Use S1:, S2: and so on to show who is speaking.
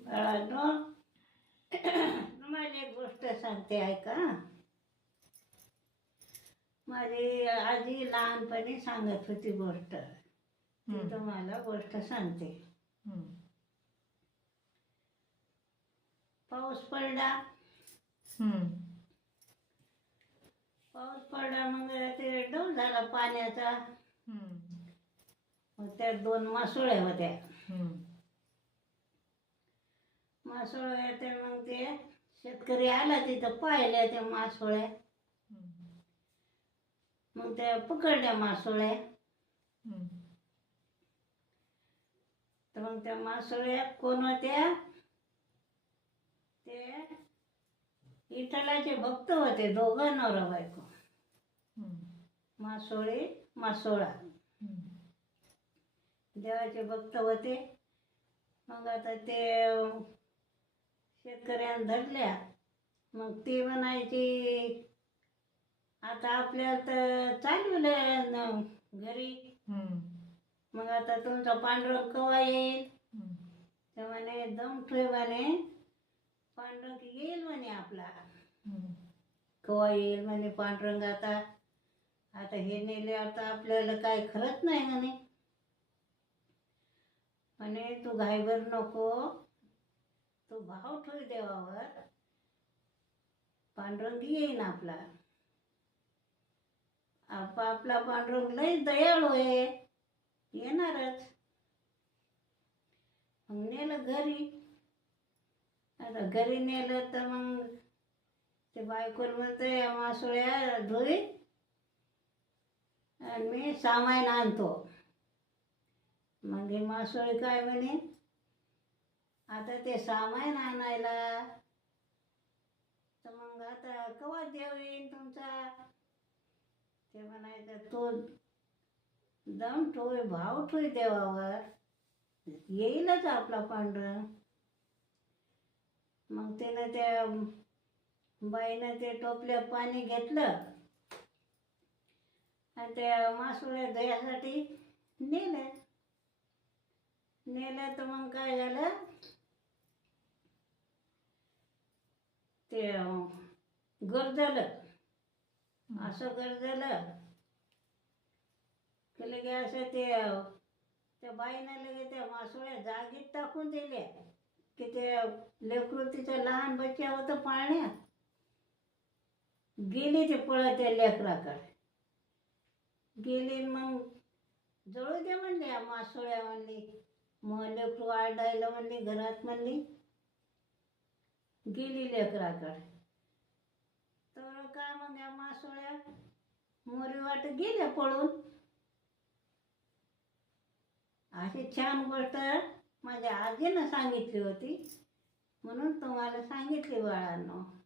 S1: बाळांनो तुम्हाला एक गोष्ट सांगते ऐका माझी आजी लहानपणी सांगत होती गोष्ट ती. तुम्हाला गोष्ट सांगते. पाऊस पडला. पाऊस पडला मग ते डोल झाला पाण्याचा. मग त्यात दोन मासोळ्या होत्या. मासोळ्या येते मग ते. शेतकरी आला तिथं पाहिल्या त्या मासोळ्या मग त्या पकडल्या मासोळ्या तर मग त्या मासोळ्या कोण होत्या ते विठ्ठलाचे भक्त होते दोघं नवरा बायको. मासोळी मासोळा. देवाचे भक्त होते. मग आता ते शेतकऱ्यानं धरल्या. मग ती म्हणायची आता आपल्याला तर चालवलं न घरी. मग आता तुमचा पांडुरंग केव्हा येईल?
S2: हम्म.
S1: ते म्हणे दम ठेव म्हणे. पांडुरंग येईल म्हणे आपला. केव्हा येईल म्हणे पांडुरंग आता. आता हे नेले आता आपल्याला काय खरंच नाही म्हणे. म्हणे तू घाईभर नको. तो भाव ठेव देवावर. पांडुरंग येईन आपला. आपा आपला पांडुरंग लय दयाळू आहे. येणारच. मग नेलं घरी. आता घरी नेलं तर मग ते बायकोल म्हणते या मासोळ्या धुई. आणि मी सामान आणतो. मग हे मासोळी काय म्हणे? आता ते सामान आणायला. तर मग आता कवा देव येईन तुमचा? ते म्हणायचं तो दम ठोय भाव ठोय देवावर. येईलच आपला पांढरं मग त्यानं त्या बाईनं ते टोपल्यात पाणी घेतलं. आणि त्या मासुळ्या दह्यासाठी नेलं. नेलं तर मग काय झालं? ते गरजलं असं गरजलं की लगे असं ते त्या बाईनं लगे त्या मासोळ्या जागीत टाकून दिल्या. की ते लेकरू तिचं लहान बच्चा होतं पाळण्यात. गेली ते पळत त्या लेकराकडे. गेली मग जळू दे म्हणली मासोळ्या म्हणली. मग लेकरू आरडायला म्हणली घरात म्हणली. गेली लेकराकडे तर काय मग या मासोळ्या? मोरी वाट गेल्या पळून. अशी छान गोष्ट माझ्या आजीनं सांगितली होती. म्हणून तुम्हाला सांगितली बाळांनो.